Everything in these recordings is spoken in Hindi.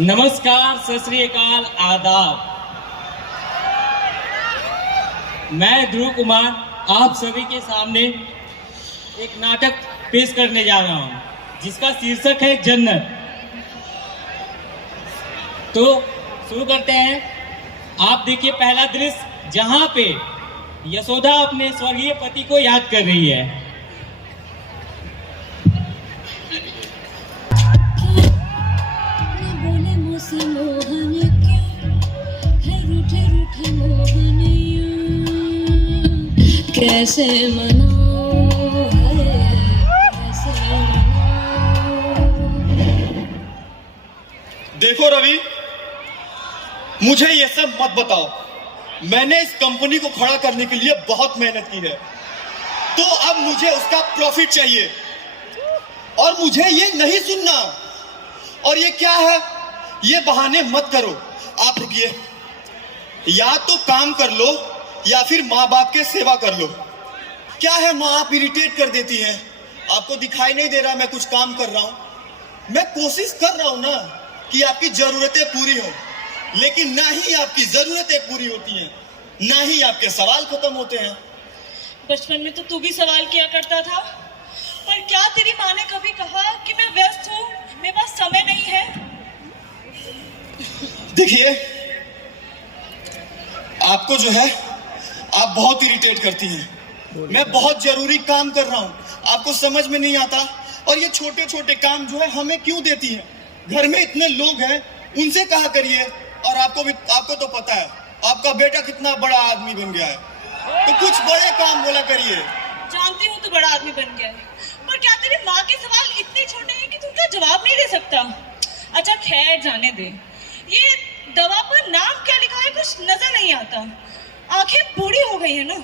नमस्कार, सत श्री अकाल, आदाब। मैं ध्रुव कुमार आप सभी के सामने एक नाटक पेश करने जा रहा हूं जिसका शीर्षक है जन्नत। तो शुरू करते हैं। आप देखिए पहला दृश्य जहां पे यशोदा अपने स्वर्गीय पति को याद कर रही है। कैसे मनाऊं कैसे मनाऊं। देखो रवि, मुझे ये सब मत बताओ। मैंने इस कंपनी को खड़ा करने के लिए बहुत मेहनत की है, तो अब मुझे उसका प्रॉफिट चाहिए और मुझे ये नहीं सुनना। और ये क्या है, ये बहाने मत करो। आप रुकिए, या तो काम कर लो या फिर माँ बाप के सेवा कर लो। क्या है माँ, आप इरिटेट कर देती हैं। आपको दिखाई नहीं दे रहा मैं कुछ काम कर रहा हूं। मैं कोशिश कर रहा हूं ना कि आपकी जरूरतें पूरी हो, लेकिन ना ही आपकी जरूरतें पूरी होती हैं, ना ही आपके सवाल खत्म होते हैं। बचपन में तो तू भी सवाल किया करता था, पर क्या तेरी माँ ने कभी कहा कि मैं व्यस्त हूँ, मेरे पास समय नहीं है? देखिए, आपको जो है आप बहुत इरिटेट करती हैं। मैं बहुत जरूरी काम कर रहा हूं, आपको समझ में नहीं आता। और ये छोटे छोटे काम जो है हमें क्यों देती हैं? घर में इतने लोग हैं, उनसे कहा करिए। और आपको तो पता है आपका बेटा कितना बड़ा आदमी बन गया है, तो कुछ बड़े काम बोला करिए। जानती हूँ तू बड़ा आदमी बन गया है, पर क्या तेरी माँ के सवाल इतने छोटे हैं कि तू उनका जवाब नहीं दे सकता? अच्छा खैर, जाने दे। ये दवा पर नाम क्या लिखा है कुछ नजर नहीं आता। आंखें बूढ़ी हो गई है ना।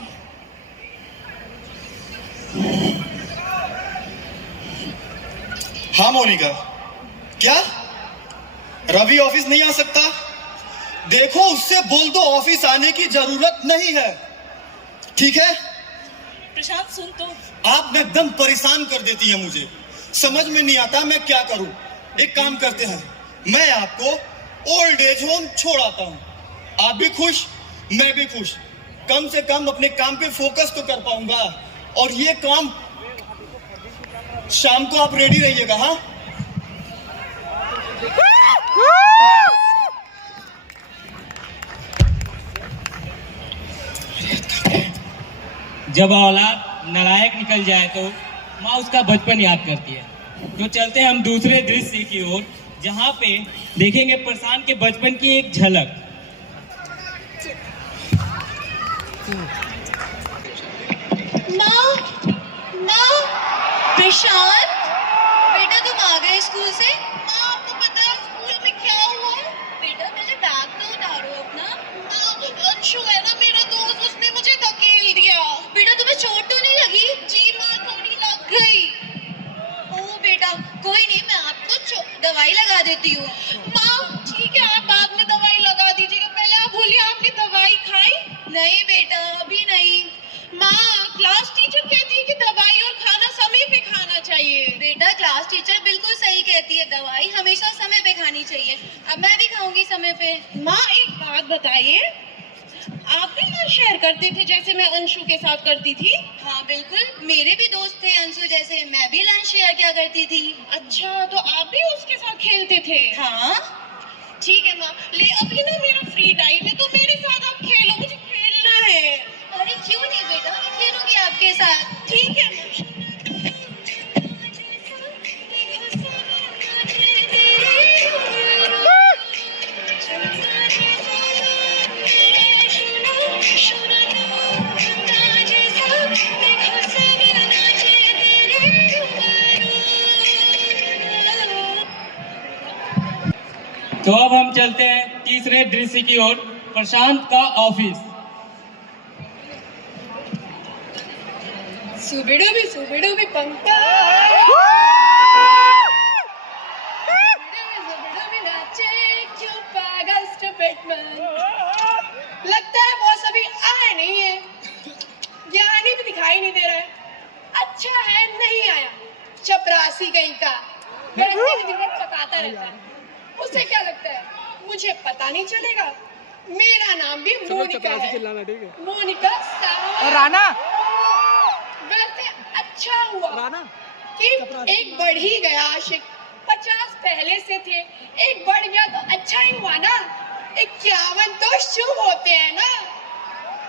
हाँ मोनिका, क्या रवि ऑफिस नहीं आ सकता? देखो, उससे बोल दो ऑफिस आने की जरूरत नहीं है, ठीक है? प्रशांत सुन तो। आप एकदम परेशान कर देती है मुझे, समझ में नहीं आता मैं क्या करूं। एक काम करते हैं, मैं आपको ओल्ड एज होम छोड़ आता हूं। आप भी खुश, मैं भी खुश। कम से कम अपने काम पे फोकस तो कर पाऊंगा। और ये काम शाम को आप रेडी रहिएगा। हाँ, जब औलाद नालायक निकल जाए तो माँ उसका बचपन याद करती है। तो चलते हैं हम दूसरे दृश्य की ओर, जहाँ पे देखेंगे प्रशांत के बचपन की एक झलक। माँ, प्रशांत बेटा तुम आ गए स्कूल से? माँ, आपको पता है स्कूल में क्या हुआ? बेटा पहले बैग तो उतारो अपना। माँ, अंशु है ना मेरा दोस्त, उसने मुझे धकेल दिया। बेटा तुम्हें चोट तो नहीं लगी? जी माँ, थोड़ी लग गई। ओ बेटा कोई नहीं, मैं आपको दवाई लगा देती हूँ। माँ ठीक है, आप बाद में दवाई लगा दीजिएगा, पहले आप बोलिए आपने दवाई खाई? नहीं बेटा अभी नहीं। माँ, क्लास टीचर कहती है कि दवाई और खाना समय पे खाना चाहिए। बेटा क्लास टीचर बिल्कुल सही कहती है, दवाई हमेशा समय पे खानी चाहिए। अब मैं भी खाऊंगी समय पे। माँ एक बात बताइए, आप भी लंच शेयर करते थे जैसे मैं अंशु के साथ करती थी? हाँ बिल्कुल, मेरे भी दोस्त थे अंशु जैसे, मैं भी लंच शेयर किया करती थी। अच्छा, तो आप भी उसके साथ खेलते थे? हाँ ठीक है माँ, ले अभी ना मेरा फ्री टाइम है, तो मेरे साथ आप खेलो, मुझे खेलना है। अरे क्यों नहीं बेटा, मैं खेलूंगी आपके साथ। ठीक है माँ। तो अब हम चलते हैं तीसरे दृश्य की ओर, प्रशांत का ऑफिस। सुबिडू भी पंखा लगता है बॉस अभी आए नहीं है, ज्ञानी भी दिखाई नहीं दे रहा है। अच्छा है नहीं आया, चपरासी कहीं का, वैसे भी दिन भर पकाता रहता है। उसे क्या लगता है मुझे पता नहीं चलेगा? मेरा नाम भी मोनिका है, मोनिका सावंत। राना वैसे अच्छा हुआ कि एक बढ़ ही गया आशिक। 50 पहले से थे, एक बढ़ गया तो अच्छा ही हुआ ना। 51 तो शुभ होते हैं ना।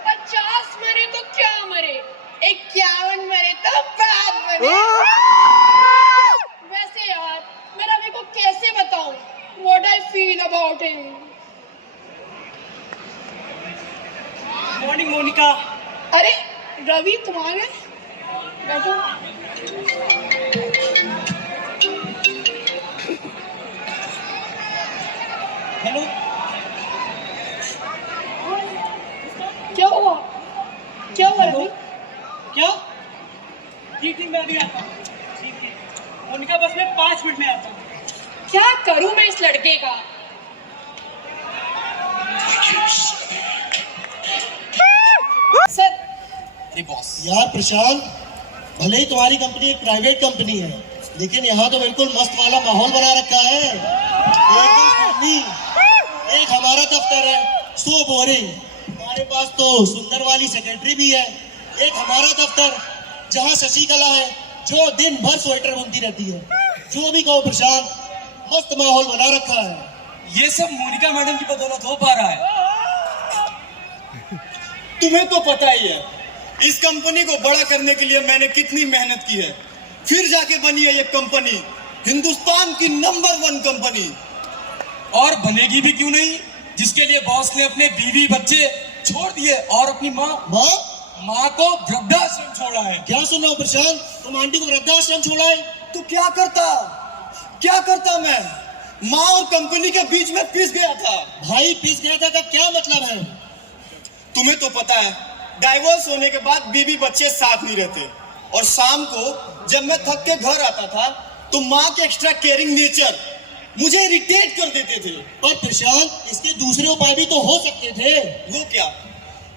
50 मरे तो क्या मरे, 51 मरे तो बाद मरे। वैसे यार मैं रवि को कैसे बताऊं what I feel about him? Morning Monica. अरे रवि तुम आ गए, बैठो। हेलो। क्या हुआ, क्या हुआ रवि? क्या? ठीक मैं अभी आता हूँ। ठीक है मोनिका, बस मैं 5 मिनट में आता हूँ। क्या करूं मैं इस लड़के का? सर। अरे बॉस यार प्रशांत, भले ही तुम्हारी कंपनी एक प्राइवेट कंपनी है, लेकिन यहाँ तो बिल्कुल मस्त वाला माहौल बना रखा है। एकदम फनी। एक हमारा दफ्तर है, सो बोरिंग। हमारे पास तो सुंदर वाली सेक्रेटरी भी है। एक हमारा दफ्तर जहाँ शशिकला है, जो दिन भर स्वेटर बुनती रहती है। जो भी कहो प्रशांत, मस्त माहौल बना रखा है। ये सब मोनिका मैडम की बदौलत हो पा रहा है। तुम्हें तो पता ही है इस कंपनी को बड़ा करने के लिए मैंने कितनी मेहनत की है, फिर जाके बनी है ये कंपनी हिंदुस्तान की नंबर 1 कंपनी। और बनेगी भी क्यों नहीं, जिसके लिए बॉस ने अपने बीवी बच्चे छोड़ दिए और अपनी माँ को वृद्धाश्रम छोड़ा है। क्या सुन रहा हूँ प्रशांत, तुम आंटी को वृद्धाश्रम छोड़ा है? तो क्या करता मैं? माँ और कंपनी के बीच में पिस गया था। भाई पिस गया था का क्या मतलब है? तुम्हें तो पता है डाइवोर्स होने के बाद बीवी बच्चे साथ नहीं रहते, और शाम को जब मैं थक के घर आता था तो माँ के एक्स्ट्रा केयरिंग नेचर मुझे इरिटेट कर देते थे। पर प्रशांत, इसके दूसरे उपाय भी तो हो सकते थे। वो क्या?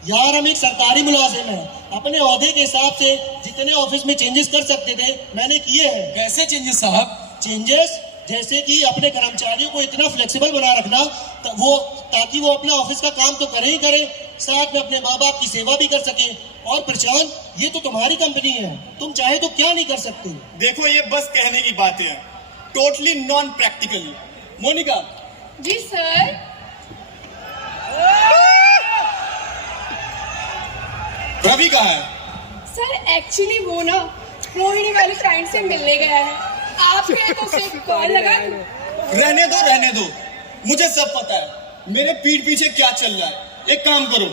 यार हम एक सरकारी मुलाजिम हैं, अपने ओहदे के हिसाब से जितने ऑफिस में चेंजेस कर सकते थे मैंने किए हैं। कैसे चेंजेस साहब? चेंजेस जैसे कि अपने कर्मचारियों को इतना फ्लेक्सिबल बना रखना ताकि वो अपना ऑफिस का काम तो करे ही करे, साथ में अपने माँ बाप की सेवा भी कर सके। और प्रशांत, ये तो तुम्हारी कंपनी है, तुम चाहे तो क्या नहीं कर सकते। देखो ये बस कहने की बातें हैं, टोटली नॉन प्रैक्टिकल। मोनिका। जी सर। रवि कहाँ है? सर एक्चुअली वो ना रोहिणी वाले क्लाइंट से मिलने गया है। आपके तो सिर्फ कॉल लगा दूं। रहने दो, मुझे सब पता है मेरे पीठ पीछे क्या चल रहा है। एक काम करो,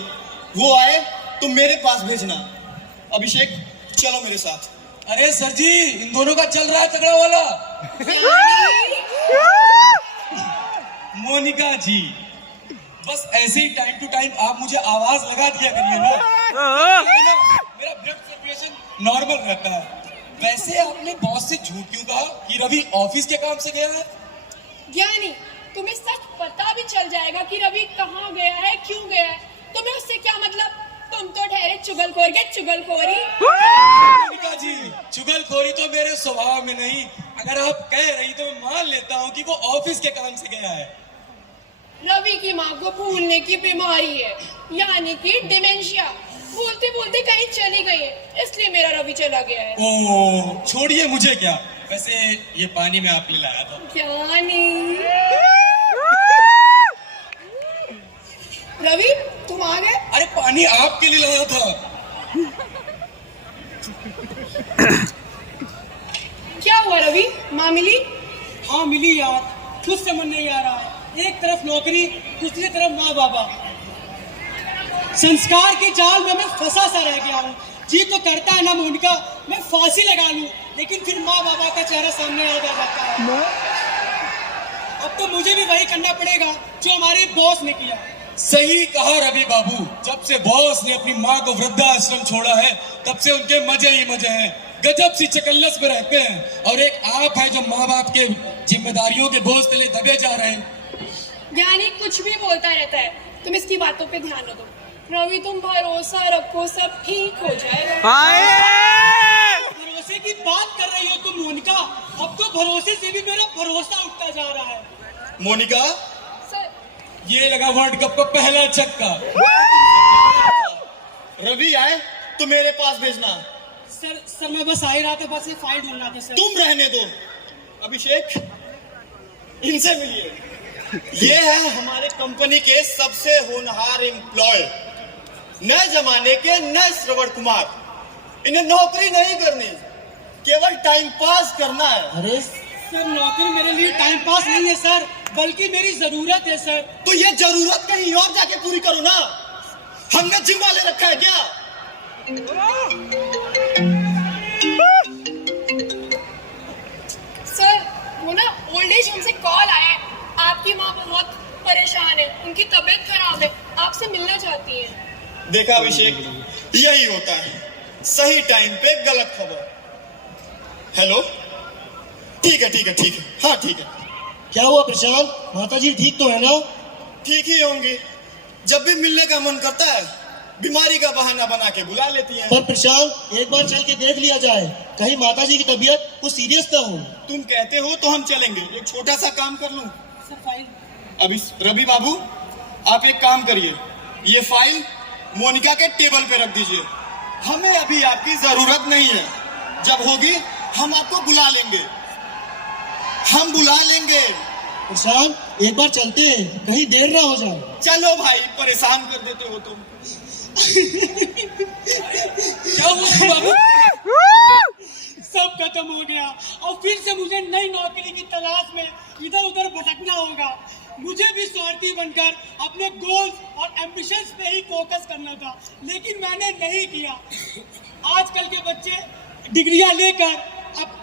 वो आए तो मेरे पास भेजना। अभिषेक चलो मेरे साथ। अरे सर जी, इन दोनों का चल रहा है तगड़ा वाला। मोनिका जी, बस ऐसे ही टाइम टू टाइम आप मुझे आवाज लगा दिया करिए ना, मेरा ब्लड सर्कुलेशन नॉर्मल रहता है। वैसे आपने बॉस से झूठ क्यों कहा कि रवि ऑफिस के काम से गया है? ज्ञानी, तुम्हें सच पता भी चल जाएगा कि रवि कहाँ गया है, क्यों गया है। तुम्हें उससे क्या मतलब? तुम तो ठहरे चुगलखोर के चुगलखोरी। मोनिका जी, चुगलखोरी तो मेरे स्वभाव में नहीं। अगर आप कह रही तो मैं मान लेता हूँ कि वो ऑफिस के काम से गया है। रवि की माँ को भूलने की बीमारी है, यानी कि डिमेंशिया। बोलते बोलते कहीं चली गई है, इसलिए मेरा रवि चला गया है। ओह, छोड़िए मुझे क्या। वैसे ये पानी मैं आपके लिए लाया था। ज्ञानी। रवि तुम आ गए? अरे पानी आपके लिए लाया था। क्या हुआ रवि, माँ मिली? हाँ मिली यार, खुद से मन नहीं आ रहा है। एक तरफ नौकरी, दूसरी तरफ माँ बाबा। संस्कार की जाल में मैं फंसा सा रह गया हूँ। जी तो करता है ना मोनिका, मैं फांसी लगा लूं, लेकिन फिर माँ बाबा का चेहरा सामने आ जाता है। अब तो मुझे भी वही करना पड़ेगा जो हमारे बॉस ने किया। सही कहा रवि बाबू, जब से बॉस ने अपनी माँ को वृद्धाश्रम छोड़ा है तब से उनके मजे ही मजे हैं। गजब सी चकल्लस में रहते हैं, और एक आप है जो माँ बाप के जिम्मेदारियों के बोझ तले दबे जा रहे हैं। ज्ञानी कुछ भी बोलता रहता है, तुम इसकी बातों पे ध्यान न दो। रवि तुम भरोसा रखो, सब ठीक हो जाएगा। भरोसे की बात कर रही हो तुम मोनिका, अब तो भरोसे से भी मेरा भरोसा उठता जा रहा है। मोनिका, सर ये लगा वर्ल्ड कप का पहला छक्का। रवि आए तो मेरे पास भेजना। सर मैं बस आ ही रहा था, बस ये फाइल ढूंढ रहा था सर। तुम रहने दो। अभिषेक, इनसे मिलिए। ये है हमारे कंपनी के सबसे होनहार एम्प्लॉय, नए जमाने के नए श्रवण कुमार। इन्हें नौकरी नहीं करनी, केवल टाइम पास करना है। अरे सर नौकरी मेरे लिए टाइम पास नहीं है सर, बल्कि मेरी जरूरत है सर। तो ये जरूरत कहीं और जाके पूरी करो ना। हमने जिम वाले रखा है क्या? सर वो ना ओल्ड एज होम से कॉल आया है, आपकी माँ बहुत परेशान है, उनकी तबीयत खराब है, आपसे मिलना चाहती है। देखा अभिषेक, यही होता है, सही टाइम पे गलत खबर। हेलो, ठीक है ठीक है ठीक है, हाँ ठीक है। क्या हुआ प्रशांत, माता जी ठीक तो है ना? ठीक ही होंगी, जब भी मिलने का मन करता है बीमारी का बहाना बना के बुला लेती हैं। पर प्रशांत एक बार चल के देख लिया जाए, कहीं माता जी की तबीयत कुछ सीरियस ना हो। तुम कहते हो तो हम चलेंगे, एक छोटा सा काम कर लूं। Sir file. अभी रवि बाबू, आप एक काम करिए, ये फाइल मोनिका के टेबल पे रख दीजिए। हमें अभी आपकी जरूरत नहीं है, जब होगी हम आपको बुला लेंगे, हम बुला लेंगे। प्रशांत एक बार चलते हैं, कहीं देर ना हो जाए। चलो भाई, परेशान कर देते हो तुम। क्या हुआ बाबू? सब खत्म हो गया और फिर से मुझे नई नौकरी की तलाश में इधर उधर भटकना होगा। मुझे भी स्वार्थी बनकर अपने गोल्स और एम्बिशंस पे ही फोकस करना था, लेकिन मैंने नहीं किया। आजकल के बच्चे डिग्रियां लेकर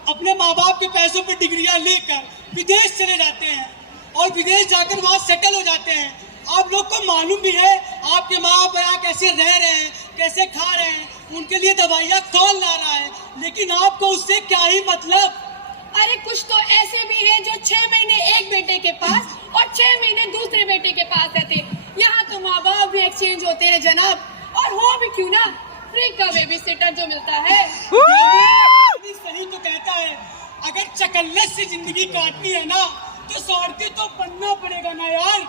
अपने माँ बाप के पैसों पर डिग्रियां लेकर विदेश चले जाते हैं और विदेश जाकर वहाँ सेटल हो जाते हैं। आप लोग को मालूम भी है आपके माँ बाप यहाँ कैसे रह रहे हैं, कैसे खा रहे हैं, उनके लिए दवाइयाँ कौन ला रहा है, लेकिन आपको उससे क्या ही मतलब। अरे कुछ तो ऐसे भी हैं जो 6 महीने एक बेटे के पास और 6 महीने दूसरे बेटे के पास रहते। यहाँ तो माँ बाप भी एक्सचेंज होते हैं जनाब, और हो भी क्यों ना, फ्री का बेबी सिटर जो मिलता है। सही तो कहता है, अगर चकल्लस से जिंदगी काटनी है ना तो स्वार्थी तो बनना पड़ेगा ना यार।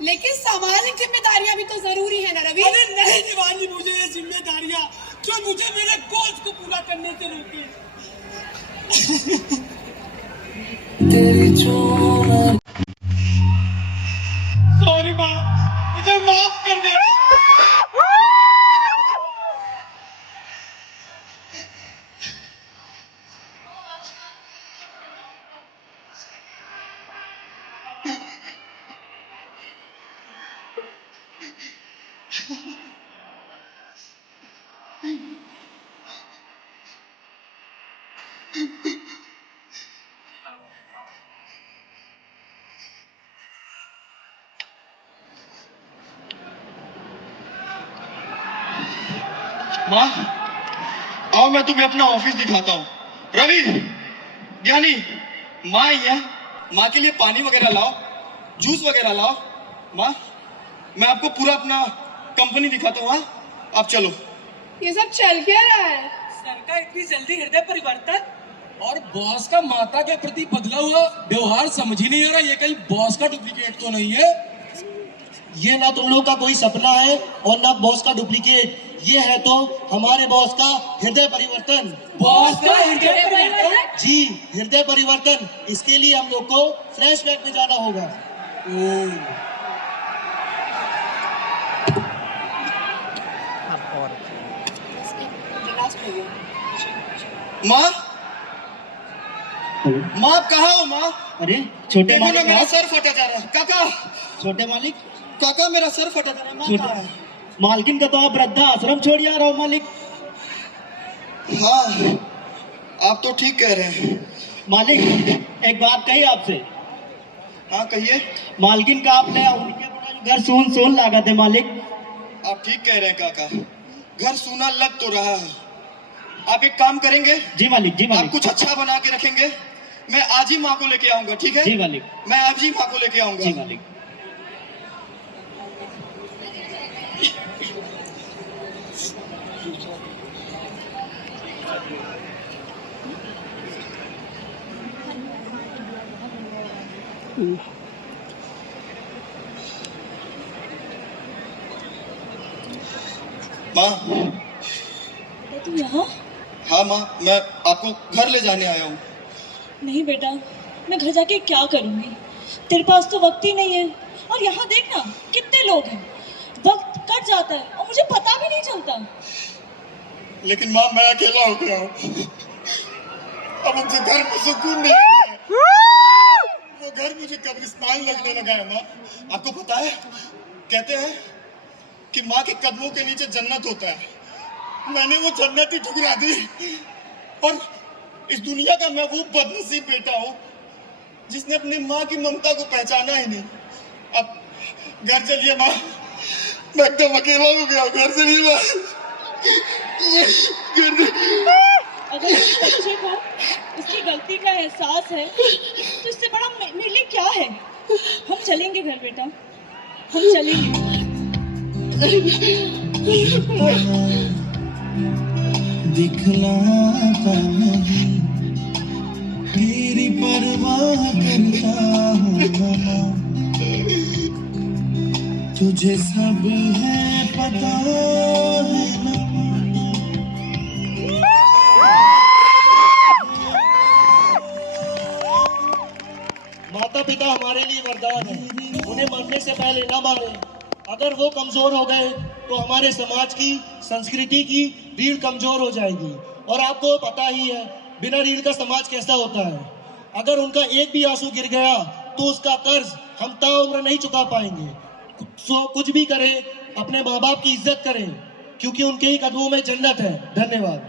लेकिन सामाजिक जिम्मेदारियां भी तो जरूरी है ना रवि। अरे नहीं निभानी मुझे ये जिम्मेदारियां जो मुझे मेरे गोल्स को पूरा करने से रोके। सॉरी माँ, मुझे माफ कर दे। माँ, आओ मैं तुम्हें अपना ऑफिस दिखाता हूँ। रवि, ज्ञानी, माँ ही है, माँ के लिए पानी वगैरह लाओ, जूस वगैरह लाओ। माँ, मैं आपको पूरा अपना कंपनी दिखाता हूँ। आप चलो। ये सब चल क्या रहा है? सर का इतनी जल्दी हृदय परिवर्तन और बॉस का माता के प्रति बदला हुआ व्यवहार समझ ही नहीं आ रहा, ये कहीं बॉस का डुप्लीकेट तो नहीं है। ये ना तुम लोग का कोई सपना है और ना बॉस का डुप्लीकेट, ये है तो हमारे बॉस का हृदय परिवर्तन। बॉस का हृदय परिवर्तन? जी, हृदय परिवर्तन। इसके लिए हम लोग को फ्लैशबैक में जाना होगा। माँ, माँ आप कहाँ हो माँ? अरे छोटे देखो ना, मालिक, मेरा सर फटा जा रहा है। काका, छोटे मालिक, काका मेरा सर फटा जा रहा है। माँ कहाँ है? मालकिन का तो आप वृद्धा आश्रम छोड़ आ रहा हो मालिक। हाँ, आप तो ठीक कह रहे हैं। मालिक एक बात कही आपसे। हाँ कहिए। मालकिन का आपने उनके घर सुन सुन लागत है मालिक। आप ठीक कह रहे हैं काका, घर सूना लग तो रहा है। आप एक काम करेंगे? जी मालिक, जी आप मालिक। कुछ अच्छा बना के रखेंगे, मैं आज ही माँ को लेके आऊंगा, ठीक है? जी मालिक। मैं आज ही माँ को लेके आऊंगा। जी मालिक। माँ। बेटा तुम यहाँ? हाँ माँ, मैं आपको घर ले जाने आया हूँ। नहीं बेटा, मैं घर जाके क्या करूँगी? तेरे पास तो वक्त ही नहीं है। और यहाँ देखना कितने लोग हैं, वक्त कट जाता है और मुझे पता भी नहीं चलता। लेकिन माँ, मैं अकेला हो गया हूँ। अब मुझे घर में सुकून नहीं है। वो घर मुझे कब्रिस्तान लगने लगा है माँ। आपको पता है, कहते हैं कि माँ के कदमों के नीचे जन्नत होता है। मैंने वो जन्नत ही ठुकरा दी और इस दुनिया का मैं वो बदनसीब बेटा हूँ जिसने अपनी माँ की ममता को पहचाना ही नहीं। अब घर चलिए माँ, मैं एकदम अकेला हो गया हूँ। घर चलिए माँ। अगर इस बच्चे को उसकी गलती का एहसास है तो इससे बड़ा मेरे लिए क्या है। हम चलेंगे घर बेटा, हम चलेंगे। दिखलाता नहीं, तेरी परवाह करता हूँ माँ, तुझे सब है पता है ना। माता पिता हमारे लिए वरदान है, उन्हें मरने से पहले न मारे। अगर वो कमजोर हो गए तो हमारे समाज की, संस्कृति की रीढ़ कमजोर हो जाएगी। और आपको पता ही है बिना रीढ़ का समाज कैसा होता है। अगर उनका एक भी आंसू गिर गया तो उसका कर्ज हम ताउम्र नहीं चुका पाएंगे। सो कुछ भी करें, अपने माँ बाप की इज्जत करें, क्योंकि उनके ही कदमों में जन्नत है। धन्यवाद।